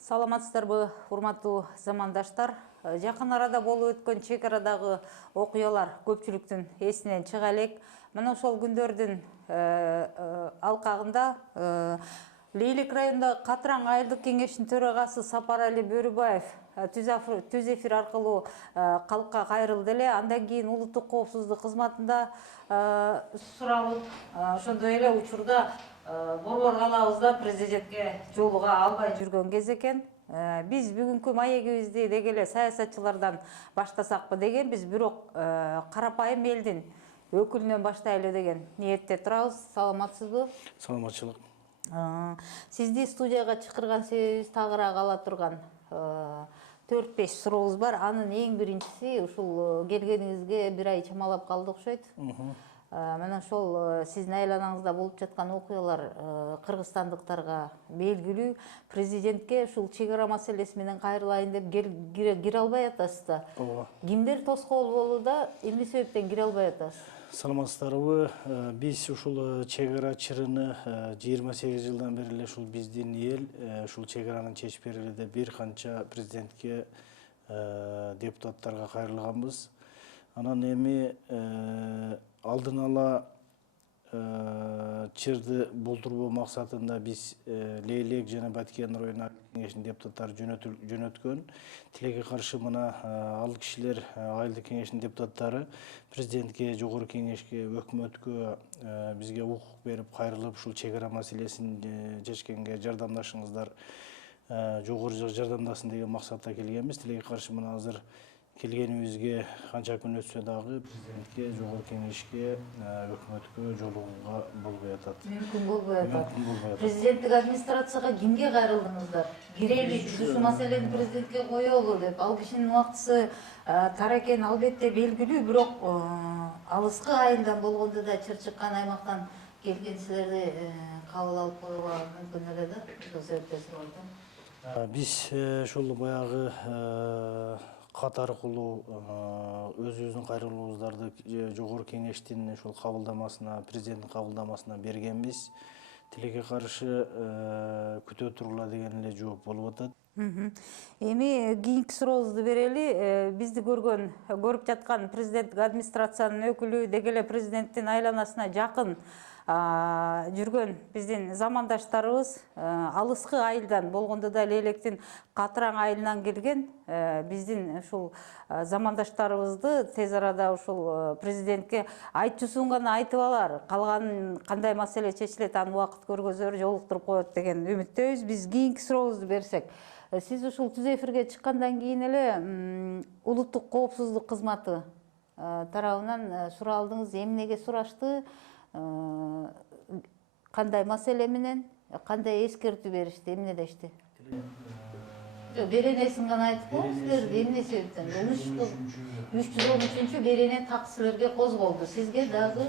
Саламатсыздарбы, урматтуу замандаштар. Жакын арада болуп өткөн чек арадагы окуялар көпчүлүктүн эсинен чыга элек. Мына ошол күндөрдүн алкагында Лейлек районундагы Катыраң айылдык кеңешинин төрагасы Сапарали Бөрүбаев түз эфир аркылуу калкка кайрылды эле. Андан кийин улуттук коопсуздук кызматында суралып, ошондой эле учурда Борбор калаабызда президентке жолуга албай жүргөн кез экен. Биз бүгүнкү маегибизди деги эле саясатчылардан баштасакпы дегенбиз, бирок карапайым элдин өкүлүнөн баштайлы деген ниетте турабыз. Саламатсызбы? Саламатчылык. Сизди студияга чакырган себебибиз тагыраак ала турган 4-5 сурообуз бар. Анын эң биринчиси, ушул келгениңизге бир ай чамалап калды окшойт. Мына ошол сиздин айланаңызда болуп жаткан окуялар кыргызстандыктарга белгилүү. Президентке ушул чек ара маселеси менен кайрылайын деп кире албай атасыз да. Кимдер тоскоол болууда, эмне себептен кире албай атасыз? Саламатсыздарбы. Биз ушул чек ара чырыны 28 жылдан бери эле ушул биздин эл ушул чек араны чечип бергиле деп бир канча президентке, депутаттарга кайрылганбыз. Анан эми алдын ала чырды болтурбоо максатында биз Лейлек жана Баткен району кеңешинин депутаттары жөнөткөн. Тилекке каршы мына ал кишилер, айылдык кеңештин депутаттары президентке, жогорку кеңешке, өкмөткө бизге укук берип кайрылып, ушул чек ара маселесин чечкенге жардамдашыңыздар, жогору жардамдасын деген максатта келгенбиз. Тилекке каршы мына азыр келгенибизге канча күн өтсө дагы президентке, жогорку кеңешке, өкмөткө жолугууга болбой атат. Мүмкүн болбой атат. Президенттик администрацияга кимге кайрылдыңыздар? Кирели ушул маселени президентке коелу деп. Ал кишинин убактысы тар экени албетте белгилүү, бирок алыскы айылдан болгондо да чыр чыккан аймактан келген силерди кабыл алып коюуга мүмкүн эле да. Ошол себептен сурап Биз ошол баягы кат аркылуу өзүбүздүн кайрылуубуздарды жогорку кеңештин ушул кабылдамасына, президенттин кабылдамасына бергенбиз. Тилекке каршы күтө тургула деген эле жооп болуп атат. Эми кийинки сурообузду берели. Бизди көрүп жаткан президенттик администрациянын өкүлү, деги эле президенттин айланасына жакын жүргөн биздин замандаштарыбыз алыскы айылдан болгондо да Лейлектин Катыраң айылынан келген биздин ушул замандаштарыбызды тез арада ушул президентке айтчусун гана айтып алар, калганын кандай маселе чечилет аны убакыт көргөзөр, жолуктуруп коет деген үмүттөбүз. Биз кийинки сурообузду берсек, сиз ушул түз эфирге чыккандан кийин эле улуттук коопсуздук кызматы тарабынан суралдыңыз, эмнеге сурашты, кандай маселе менен, кандай эскертүү беришти, эмне дешти? Беренесин гана айтып коюңуз, силерди эмне себептен? 313 берене так силерге козголду. Сизге дагы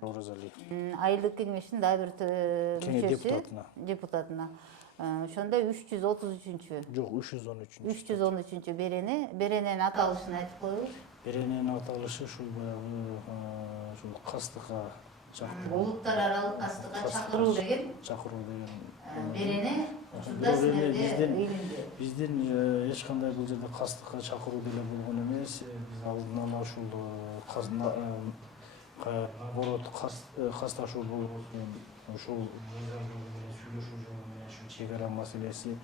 айылдык кеңештин дагы бир депутатына. Ошондо 333. Жок, 313. 313 берененин аталышын айтып коюңуз. Берененин аталышы ушул баягы ушул кастыкка Улуттар аралык кастыкка чакыруу деген. Берене учурда силерде ыйлынды. Биздин эч кандай бул жерде кастыкка чакыруу деле болгон эмес. Биз алдын ала ушул борот касташуу болуп, ушул чек ара маселеси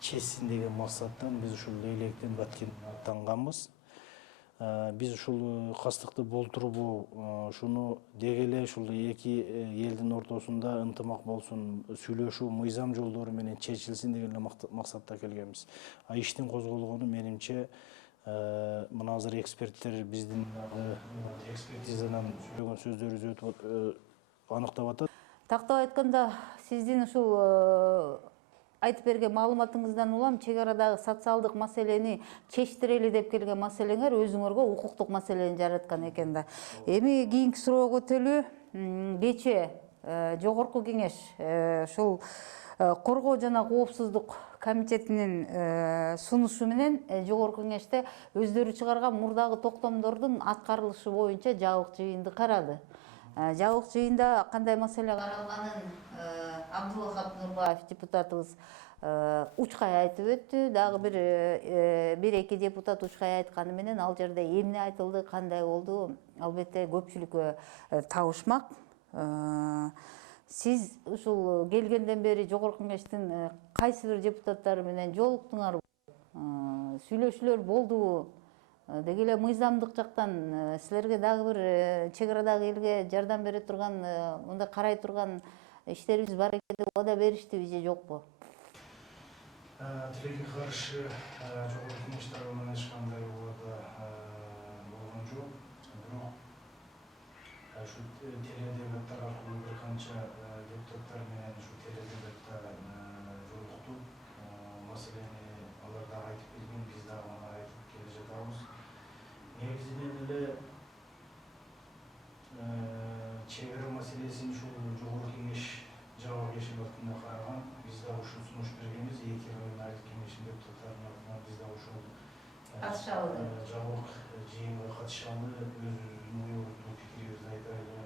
чечсин деген максаттан биз ушул Лейлектен Баткен аттанганбыз. Биз ушул кастыкты болтурбоо, ушуну деги эле ушул эки элдин ортосунда ынтымак болсун, сүйлөшүү, мыйзам жолдору менен чечилсин деген эле максатта келгенбиз. Иштин козголгону менимче мына азыр эксперттер биздин экспертизанан сүйлөгөн сөздөрүбүз өтүп аныктап атат. Тактап айтканда, сиздин ушул айтып берген маалыматыңыздан улам, чек арадагы социалдык маселени чечтирели деп келген маселеңер өзүңөргө укуктук маселени жараткан экен да. Эми кийинки суроого өтөлү. Кече жогорку кеңеш ушул коргоо жана коопсуздук комитетинин сунушу менен жогорку кеңеште өздөрү чыгарган мурдагы токтомдордун аткарылышы боюнча жабык жыйынды карады. Жабык жыйында кандай маселе каралганын Абдулахап Нурбаев депутатыбыз учкай айтып өттү. Дагы бир эки депутат учкай айтканы менен ал жерде эмне айтылды, кандай болду, албетте көпчүлүккө табышмак. Сиз ушул келгенден бери Жогорку Кеңештин кайсы бир депутаттары менен жолуктуңарбы? Сүйлөшүүлөр болдубу? Деги эле мыйзамдык жактан силерге дагы бир чек арадагы элге жардам бере турган, мындай карай турган иштерибиз бар экен деп убада бериштиби же жокпу? Тилекке каршы Жогорку Кеңеш тарабынан эч кандай убада болгон жок. Бирок ушу теледебаттар аркылуу бир канча депутаттар менен ушу теледебатта жолуктук. Маселени алар да айтып келген, биз дагы аны айтып келе жатабыз. Негизинен эле чек ара маселесин ушул Жогорку Кеңеш жабык эшик артында караган. Биз да ушул сунуш бергенбиз. Эки район айылдык кеңешин депутаттарынын атынан биз да ушул жабык жыйынга катышалы, өзүбүздүн оюбузду, пикирибизди айтайлы.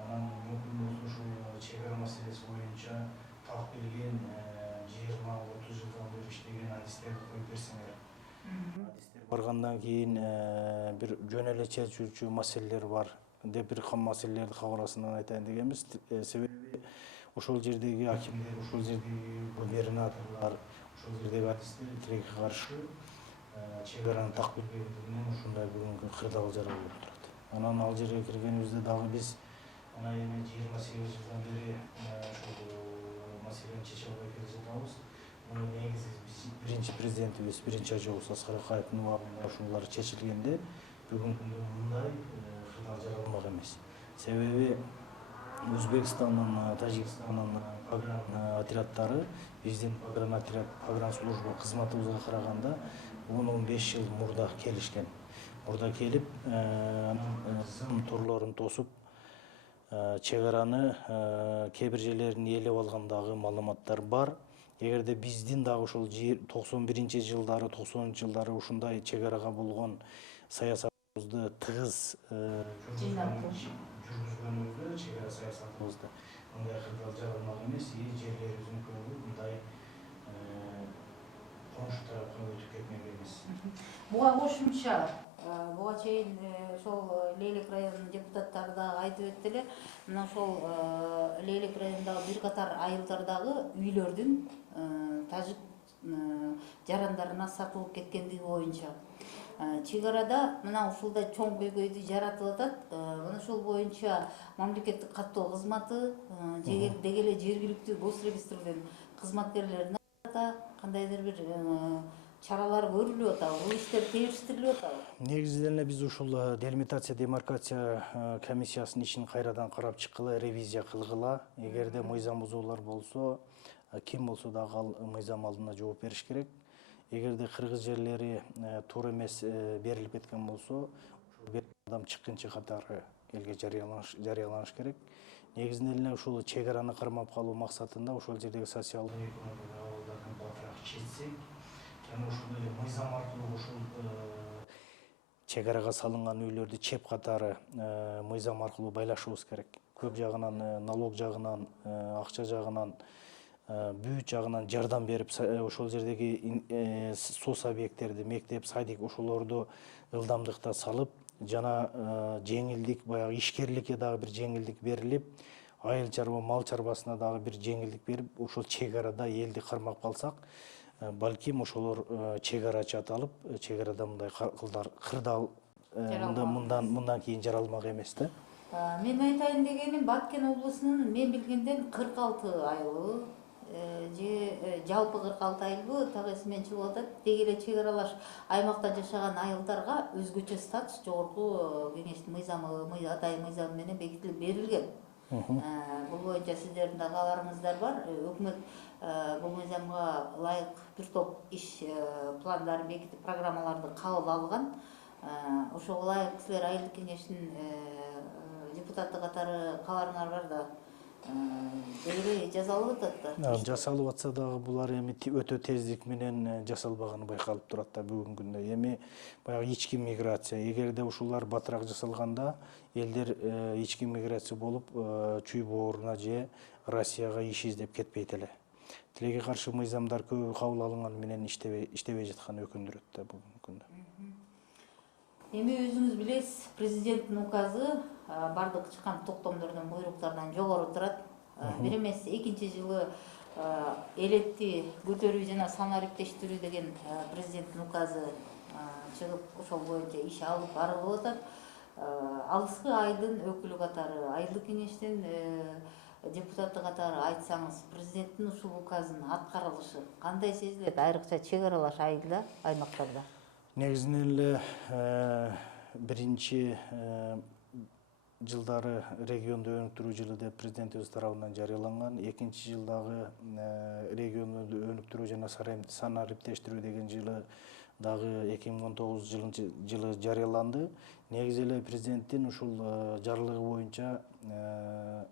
Анан мүмкүн болсо ушул чек ара маселеси боюнча так билген 20-30 жылдан бери иштеген адистерди коюп берсеңер. Адистер баргандан кийин бир жөн эле чечүүчү маселелер бар деп бир маселелерди кабарасынан айтайын дегенбиз. Себеби ошол жердеги акимдер, ошол жердеги губернаторлор, ошол жердеги адистер тилекке каршы чек араны так билбегендигинен ушундай бүгүнкү кырдаал жарал болуп турат. Анан ал жерге киргенибизде дагы биз мына эми 28 жылдан бери ошол маселени чече албай келе жатабыз. Муну негизи биринчи президентибиз, биринчи ажыбыз Аскар Акаевдин убагында ушулар чечилгенде бүгүнкү күндө мындай кырдаал жаралмак эмес. Себеби Өзбекстандын, Тажикстандын отряддары биздин погранслужба кызматыбызга караганда 10-15 жыл мурда келишкен. Мурда келип, зым торлорун тосуп, чек араны кээ бир жерлерин ээлеп алгандагы маалыматтар бар. Эгерде биздин дагы ушул 91-жылдары, 90-жылдары ушундай чек арага болгон саясатыбызды тыгыз жүргүзгөнүбүздө, чек ара саясатыбызды мындай кырдаал жаралмак эмес, жерлерибиздин көбү мындай коңшу тарапка өтүп кетмек эмес. Буга кошумча, буга чейин ошол Лейлек районунун депутаттары дагы айтып өттү эле, мына ошол Лейлек районундагы бир катар айылдардагы үйлөрдүн тажик жарандарына сатылып кеткендиги боюнча. Чек арада мына ушулдай чоң көйгөйдү жаратып атат. Мына ошол боюнча мамлекеттик каттоо кызматы, деги эле жергиликтүү госрегистрдин кызматкерлерине кандайдыр бир чаралар көрүлүп атабы, бул иштер териштирилип атабы? Негизинен эле биз ушул делимитация демаркация комиссиясынын ишин кайрадан карап чыккыла, ревизия кылгыла. Эгерде мыйзам бузуулар болсо, ким болсо дагы ал мыйзам алдында жооп бериш керек. Эгерде кыргыз жерлери туура эмес берилип кеткен болсо, ошол адам чыккынчы катары элге жарыяланыш керек. Негизинен эле ушул чек араны кармап калуу максатында ошол жердеги социалдык экономикалык абалдардын баардыгын чечсек, жана ошол эле мыйзам аркылуу ушул чек арага салынган үйлөрдү чеп катары мыйзам аркылуу байлашыбыз керек. Көп жагынан, налог жагынан, акча жагынан, бүт жагынан жардам берип, ошол жердеги соц объекттерди, мектеп, садик ошолорду ылдамдыкта салып, жана жеңилдик, баягы ишкерликке дагы бир жеңилдик берилип, айыл чарба, мал чарбасына дагы бир жеңилдик берип, ошол чек арада элди кармап калсак, балким ошолор чек арачы аталып, чек арада мындай кырдаал мындан кийин жаралмак эмес да. Мен айтайын дегеним, Баткен облусунун мен билгенден 46 айылы же жалпы 46 айылбы так эсимден чыгып атат. Деги эле чек аралаш аймакта жашаган айылдарга өзгөчө статус Жогорку Кеңештин мыйзамы, атайын мыйзамы менен бекитилип берилген. Бул боюнча сиздердин да кабарыңыздар бар. Өкмөт бул мыйзамга ылайык бир топ иш пландарын бекитип, программаларды кабыл алган. Ошого ылайык силер айылдык кеңештин депутаты катары кабарыңар бар да, деги жасалып атат да. Жасалып атса дагы булар эми өтө тездик менен жасалбаганы байкалып турат да бүгүнкү күндө. Эми баягы ички миграция, эгерде ушулар батыраак жасалганда, элдер ички миграция болуп, чүй бооруна же Россияга иш издеп кетпейт эле. тилекке каршы мыйзамдар көбү кабыл алынганы менен иштебей жатканы өкүндүрөт да бүгүнкү күндө. Эми өзүңүз билесиз, президенттин указы бардык чыккан токтомдордон, буйруктардан жогору турат. Бир эмес, экинчи жылы элетти көтөрүү жана сан ариптештирүү деген президенттин указы чыгып, ошол боюнча иш алып барылып атат. Алыскы айылдын өкүлү катары, айылдык кеңештин депутаты катары айтсаңыз, президенттин ушул указынын аткарылышы кандай сезилет, айрыкча чек аралаш айылда, аймактарда? Негизинен эле биринчи жылдары регионду өнүктүрүү жылы деп президентибиз тарабынан жарыяланган. Экинчи жылдагы регионду өнүктүрүү жана сан ариптештирүү деген жылы дагы 2019 жылы жарыяланды. Негизи эле президенттин ушул жарлыгы боюнча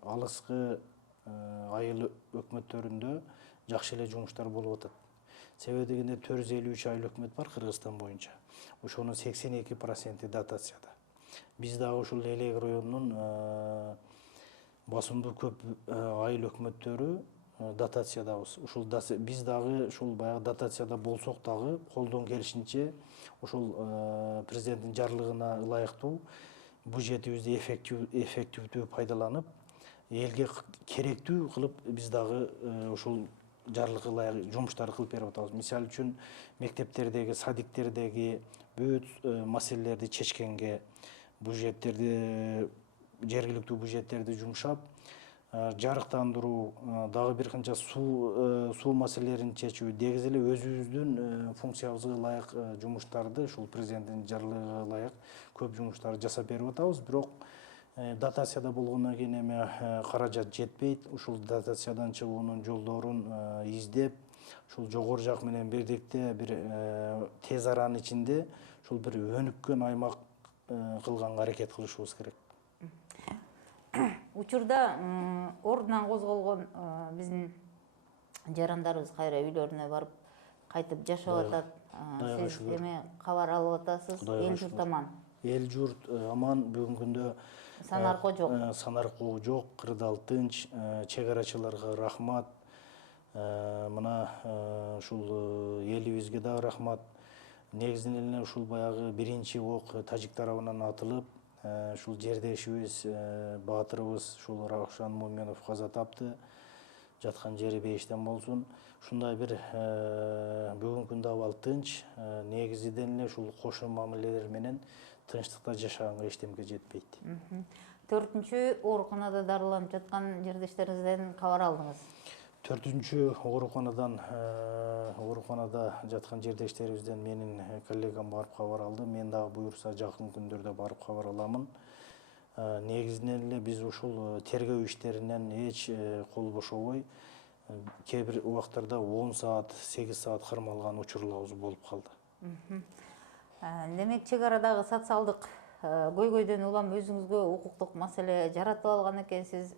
алыскы айыл өкмөттөрүндө жакшы эле жумуштар болуп атат. Себеби дегенде 453 айыл өкмөт бар Кыргызстан боюнча. Ошонун 82% дотацияда. Биз дагы ушул Лейлек районунун басымдуу көп айыл өкмөттөрү дотациядабыз. Ушул биз дагы ушул баягы дотацияда болсок дагы колдон келишинче ушул президенттин жарлыгына ылайыктуу бюджетибизди эффективдүү пайдаланып, элге керектүү кылып биз дагы ушул жарлыкка ылайык жумуштарды кылып берип атабыз. Мисалы үчүн мектептердеги, садиктердеги бүт маселелерди чечкенге бюджеттерди, жергиликтүү бюджеттерди жумшап, жарыктандыруу, дагы бир канча суу маселелерин чечүү, негизи эле өзүбүздүн функциябызга ылайык жумуштарды, ушул президенттин жарлыгына ылайык көп жумуштарды жасап берип атабыз. Бирок дотацияда болгондон кийин эми каражат жетпейт. Ушул дотациядан чыгуунун жолдорун издеп, ушул жогору жак менен бирдикте бир тез аранын ичинде ушул бир өнүккөн аймак кылганга аракет кылышыбыз керек. Учурда ордунан козголгон биздин жарандарыбыз кайра үйлөрүнө барып кайтып жашап атат. Сиз эми кабар алып атасыз, эл журт аман? Эл журт аман, бүгүнкү күндө Санаркоо жок. Санаркоо жок, кырдаал тынч, чек арачыларга рахмат. Мына ушул элибизге дагы рахмат. Негизинен эле ушул баягы биринчи ок тажик тарабынан атылып, ушул жердешибиз, баатырыбыз ушул Раушан Муменов каза тапты. Жаткан жери бейиштен болсун. Ушундай бир бүгүнкү күндө абал тынч, негизиден эле ушул кошо мамилелер менен тынчтыкта жашаганга эчтемке жетпейт. 4-чү ооруканада дарыланып жаткан жердештериңизден кабар алдыңыз? 4-чү ооруканада жаткан жердештерибизден менин коллегам барып кабар алды. Мен дагы буюрса жакын күндөрдө барып кабар аламын. Негизинен эле биз ушул тергөө иштеринен эч кол бошобой, кээ бир убактарда 10 саат, 8 саат кармалган учурларыбыз болуп калды. Демек, чек арадагы социалдык көйгөйдөн улам өзүңүзгө укуктук маселе жаратып алган экенсиз.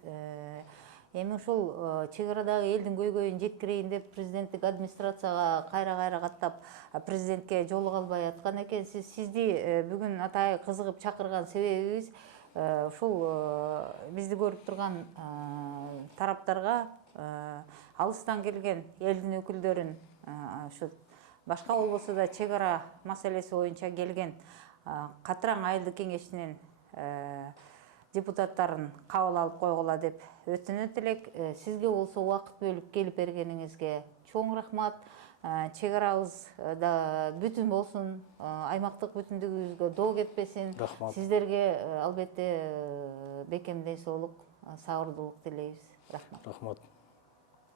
Эми ушул чек арадагы элдин көйгөйүн жеткирейин деп президенттик администрацияга кайра каттап президентке жолуга албай аткан экенсиз. Сизди бүгүн атай кызыгып чакырган себебибиз ушул бизди көрүп турган тараптарга алыстан келген элдин өкүлдөрүн, ушу башка болбосо да чек ара маселеси боюнча келген Катыраң айылдык кеңешинин депутаттарын кабыл алып койгула деп өтүнөт элек. Сизге болсо убакыт бөлүп келип бергениңизге чоң рахмат. Чек арабыз да бүтүн болсун, аймактык бүтүндүгүбүзгө доо кетпесин. Рахмат. Сиздерге албетте бекем ден соолук, сабырдуулук тилейбиз. Рахмат. Рахмат.